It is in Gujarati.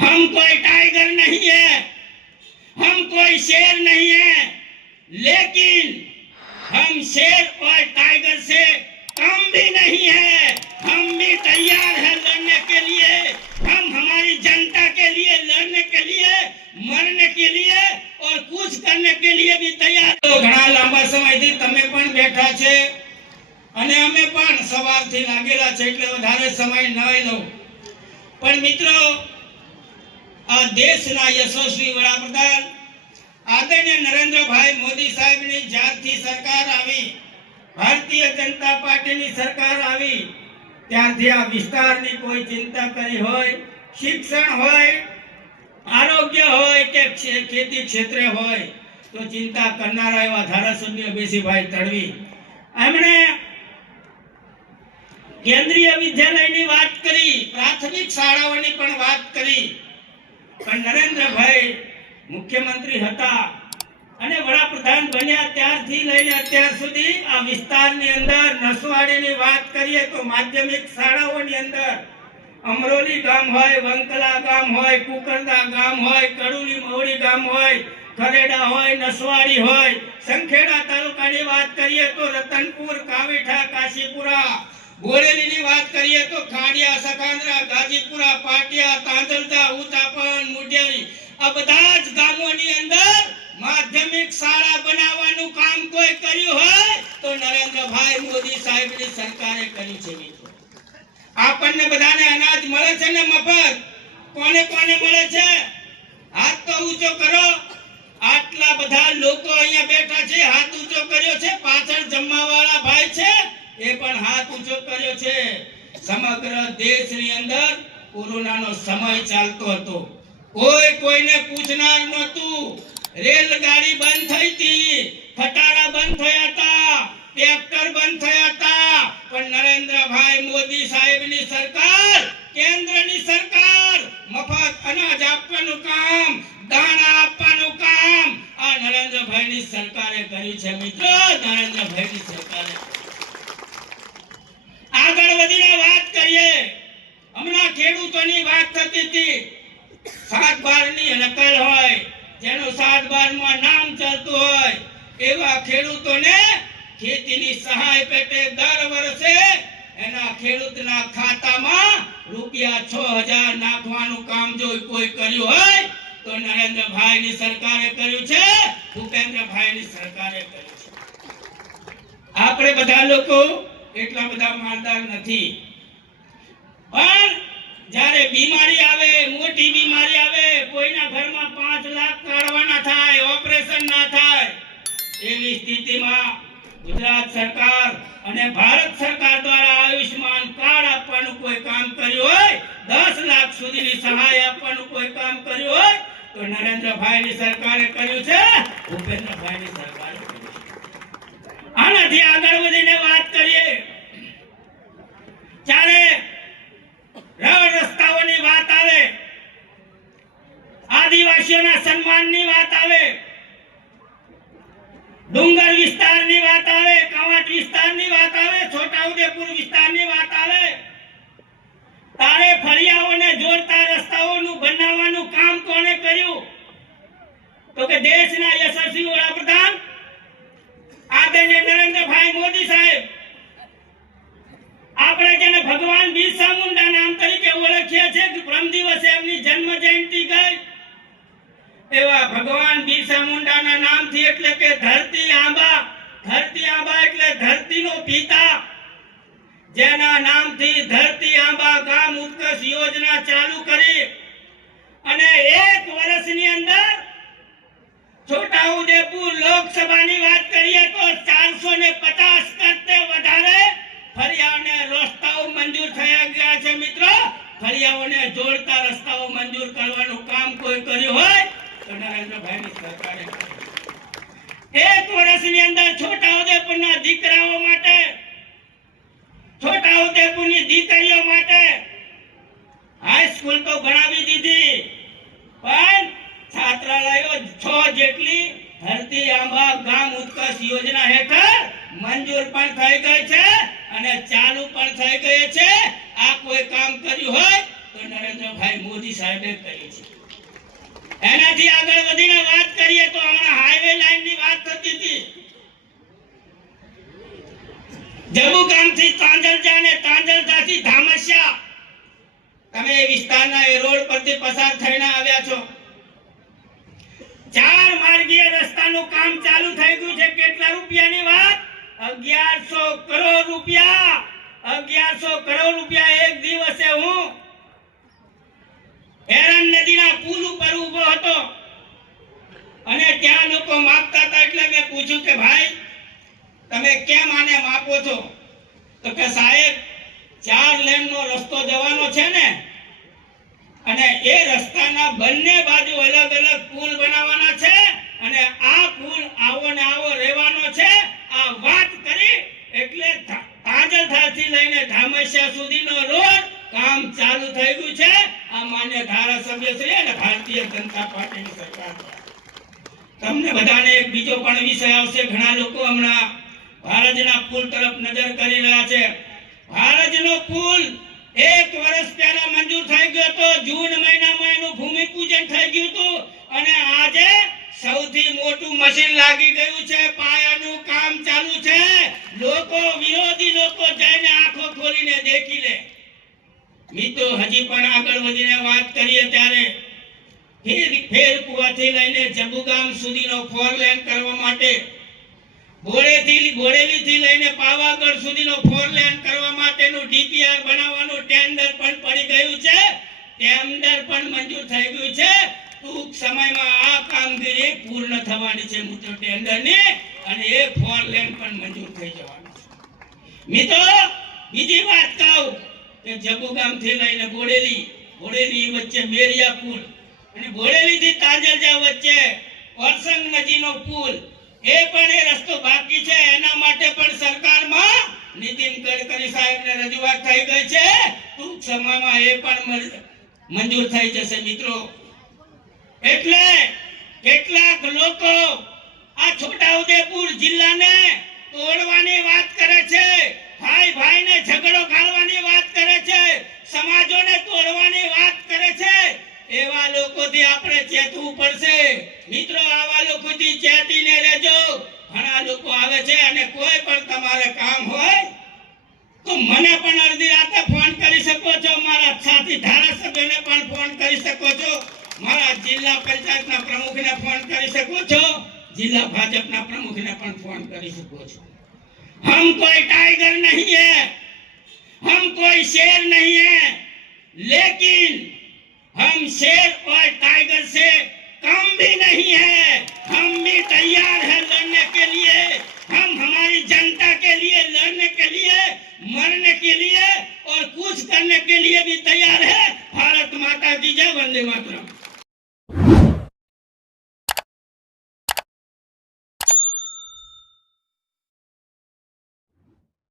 हम कोई टाइगर नहीं है हम कोई शेर नहीं है लेकिन हम शेर और टाइगर से कम भी नहीं है हम भी तैयार हैं लड़ने के लिए हम हमारी जनता के लिए लड़ने के लिए मरने के लिए और कुछ करने के लिए भी तैयार તો ઘણા લાંબા સમયથી તમે પણ બેઠા છે અને અમે પણ સવારથી લાગેલા છે એટલે વધારે સમય ન લઉં પણ મિત્રો આ દેશના યશસ્વી વડાપ્રધાન આદરણીય નરેન્દ્રભાઈ મોદી સાહેબની જ્યારથી સરકાર આવી, ભારતીય જનતા પાર્ટીની સરકાર આવી, ત્યારથી આ વિસ્તારની કોઈ ચિંતા કરી હોય, શિક્ષણ હોય, આરોગ્ય હોય કે ખેતી ક્ષેત્રે હોય, તો ચિંતા કરનારા એવા ધારાસભ્ય બેસીભાઈ તડવી. એમણે કેન્દ્રીય વિદ્યાલયની વાત કરી, પ્રાથમિક શાળાઓની પણ વાત કરી. નરેન્દ્રભાઈ મુખ્યમંત્રી હતા અને વડાપ્રધાન બન્યા ત્યારથી લઈને અત્યાર સુધી આ વિસ્તારની અંદર નસવાડીની વાત કરીએ તો માધ્યમિક શાળાઓની અંદર અમરોલી ગામ હોય, વંકલા ગામ હોય કુકરદા ગામ હોય, કડુલી મવડી ગામ હોય, ખરેડા હોય, નસવાડી હોય, સંખેડા તાલુકાની વાત કરીએ તો રતનપુર, કાવીઠા, કાશીપુરા બોરેલીની વાત કરીએ તો ખાડિયા, સખાંદ્રા, ગાજીપુરા, પાટિયા તાંદલજા ઉતાપણ મુડિયારી આ બધા જ ગામોની અંદર માધ્યમિક શાળા બનાવવાનું કામ કોઈ કર્યું હોય તો નરેન્દ્રભાઈ મોદી સાહેબની સરકારે કરી છે મિત્રો. આપણને બધાને અનાજ મળે છે ને મફત? કોને કોને મળે છે? હાથ તો ઊંચો કરો. આટલા બધા લોકો અહીંયા બેઠા છે, હાથ ઊંચો કર્યો છે, પાછળ જમવાવાળા ભાઈ છે એ પણ હાથ ઊંચો કર્યો છે. સમગ્ર દેશની અંદર કોરોનાનો સમય ચાલતો હતો. કોઈ કોઈને પૂછનાર નહોતું. રેલગાડી બંધ થઈ હતી. ખટારા બંધ થયા હતા. ટ્રેક્ટર બંધ થયા હતા. પણ નરેન્દ્રભાઈ મોદી સાહેબની સરકાર, કેન્દ્રની સરકાર, મફત અનાજ આપવાનું કામ, દાણા આપવાનું કામ, આ નરેન્દ્રભાઈની સરકારે કર્યું છે મિત્રો. નરેન્દ્રભાઈની સરકારે આગળ વધીને વાત કરીએ. હમણાં ખેડૂતોની વાત થતી હતી. સાત બારની નકલ હોય, જેનું સાત બારમાં નામ ચાલતું હોય, એવા ખેડૂતોને ખેતીની સહાય પેટે દર વર્ષે એના ખેડૂતના ખાતામાં રૂપિયા છ હજાર નાખવાનું કામ જો કોઈ કર્યું હોય, તો નરેન્દ્રભાઈની સરકારે કર્યું છે, ભૂપેન્દ્રભાઈની સરકારે કર્યું છે. આપણે બધા લોકો એટલા બધા માનતા નથી. પણ જ્યારે બીમારી આવે, મોટી બીમારી આવે, કોઈના ઘરમાં પાંચ લાખ કાઢવાના થાય, ઓપરેશન ના થાય, એવી સ્થિતિમાં ગુજરાત સરકાર અને ભારત સરકાર દ્વારા આયુષ્માન કાર્ડ આપવાનું કોઈ કામ કર્યું હોય, દસ લાખ સુધીની સહાય આપવાનું કોઈ કામ કર્યું હોય, તો નરેન્દ્રભાઈની સરકારે કર્યું છે ભૂપેન્દ્રભાઈની સરકારે કર્યું છે આનાથી આગળ વધીને વાત કરીએ જ્યારે રોડ રસ્તાઓની વાત આવે આદિવાસીઓના સન્માનની વાત આવે ડુંગર વિસ્તારની વાત આવે કાંવાટ વિસ્તારની વાત આવે, છોટાઉદેપુર વિસ્તારની વાત આવે. તારે ફળિયાઓને જોડતા રસ્તાઓનું બનાવવાનું કામ કોણે કર્યું? તો કે દેશના યશસ્વી વડાપ્રધાન આદરણીય નરેન્દ્રભાઈ મોદી સાહેબ. આપણે જેને ભગવાન બિરસા મુંડા નામ તરીકે ઓળખીએ છીએ કે પ્રમ દિવસે એમની જન્મ જયંતિ ગઈ. એવા ભગવાન બિરસા મુંડાના નામથી એટલે કે ધરતી આંબા. ધરતી આંબા એટલે ધરતીનો પિતા. જેના નામથી ધરતી આંબા ગામ ઉત્કર્ષ યોજના ચાલુ કરી. અને એક વર્ષની અંદર છોટાઉદેપુર લોકસભાની વાત કરીએ તો ચારસો ને પચાસ કરતે વધારે ફળિયાઓને રસ્તાઓ મંજૂર થયા ગયા છે મિત્રો. ફરિયાઓને જોડતા રસ્તાઓ મંજૂર કરવાનું કામ કોઈ એક વર્ષની અંદર છોટાઉદેપુરના દીકરાઓ માટે છોટાઉદેપુરની દીકરીઓ માટે હાઈસ્કૂલ તો ભણાવી દીધી, પણ છાત્રાલયો છ જેટલી ધરતી, આંબા, ગામ, ઉત્કર્ષ યોજના હેઠળ મંજૂર પણ થઈ ગઈ છે અને ચાલુ પણ થઈ ગઈ છે. આ કોઈ કામ કર્યું હોય તો નરેન્દ્રભાઈ મોદી સાહેબે કરી છે. એનાથી આગળ વધીને વાત કરીએ તો હમણાં હાઈવે લાઈનની વાત થતી હતી. જબુગામથી તાંજલજા અને તાંજલજાથી ધામસ્યા. તમે એ વિસ્તારના એ રોડ પરથી પસાર થઈને આવ્યા છો. ચાર માર્ગીય રસ્તાનું કામ ચાલુ થઈ ગયું છે. કેટલા રૂપિયાની વાત? અગિયારસો કરોડ રૂપિયા. અગિયારસો કરોડ રૂપિયા એક દિવસે હું. હેરન નદીના પુલ ઉપર ઊભો હતો અને લોકો માપતા હતા એટલે મેં પૂછ્યું કે ભાઈ, તમે કેમ આને માપો છો? તો કે સાહેબ, ચાર લેનનો રસ્તો જવાનો છે ને, અને એ રસ્તાના બંને બાજુ અલગ અલગ પુલ બનાવવાના છે, અને આ પુલ આવો ને આવો રહેવાનો છે. આ વાત કરી એટલે તાજલધારથી લઈને ધામસ્યા સુધીનો રોડ કામ ચાલુ થઈ ગયું છે. આ માન્ય ધારાસભ્ય શ્રી અને ભારતીય જનતા પાર્ટીની સરકાર દ્વારા. તમને બધાને એક બીજો પણ વિષય આવશે. ઘણા લોકો હમણાં ભારતના પુલ તરફ નજર કરી રહ્યા છે. ભારતનો પુલ એક વર્ષ પહેલા મંજૂર થઈ ગયો હતો. જૂન મહિનામાં એનું ભૂમિપૂજન થઈ ગયું હતું. અને આજે સૌથી મોટું મશીન લાગી ગયું છે. પાયાનું કામ ચાલુ છે. લોકો, વિરોધી લોકો જઈને આંખો ખોલીને દેખી લે. મિત્રો, હજી પણ આગળ વધીને વાત કરીએ ત્યારે ફેર કુવાથી લઈને જબુગામ સુધીનો ફોર લેન કરવા માટે બોડેથી બોડેલીથી લઈને પાવાગઢ સુધીનો ફોર લેન કરવા માટેનું ડીપીઆર બનાવવાનું ટેન્ડર પણ પડી ગયું છે. ટેન્ડર પણ મંજૂર થઈ ગયું છે. ટૂંક સમયમાં આ કામગીરી પૂર્ણ થવાની છે મિત્રો ટેન્ડરની અને એ ફોર લેન પણ મંજૂર થઈ જવાનું છે. મિત્રો, બીજી વાત કહું કે જબુગામથી લઈને બોડેલી બોડેલી વચ્ચે મેરિયા પુલ અને બોડેલી થી તાજલજા વચ્ચે વરસંગ નદીનો પુલ. એ પણ એ રસ્તો બાકી છે. એના માટે પણ સરકારમાં નીતિન ગડકરી સાહેબને રજૂઆત થઈ ગઈ છે. ટૂંક સમયમાં એ પણ મંજૂર થઈ જશે મિત્રો. એટલે કેટલાક લોકો આ છોટાઉદેપુર જિલ્લાને તમારે કામ હોય તો મને પણ અડધી રાતે ફોન કરી શકો છો મારા સાથી ધારાસભ્યને પણ ફોન કરી શકો છો મારા જિલ્લા પંચાયતના પ્રમુખને ફોન કરી શકો છો જિલ્લા ભાજપના પ્રમુખને પણ ફોન કરી શકો છો हम कोई टाइगर नहीं है हम कोई शेर नहीं है लेकिन हम शेर और टाइगर से कम भी नहीं है हम भी तैयार हैं लड़ने के लिए हम हमारी जनता के लिए लड़ने के लिए मरने के लिए और कुछ करने के लिए भी तैयार है भारत माता की जय वंदे मातरम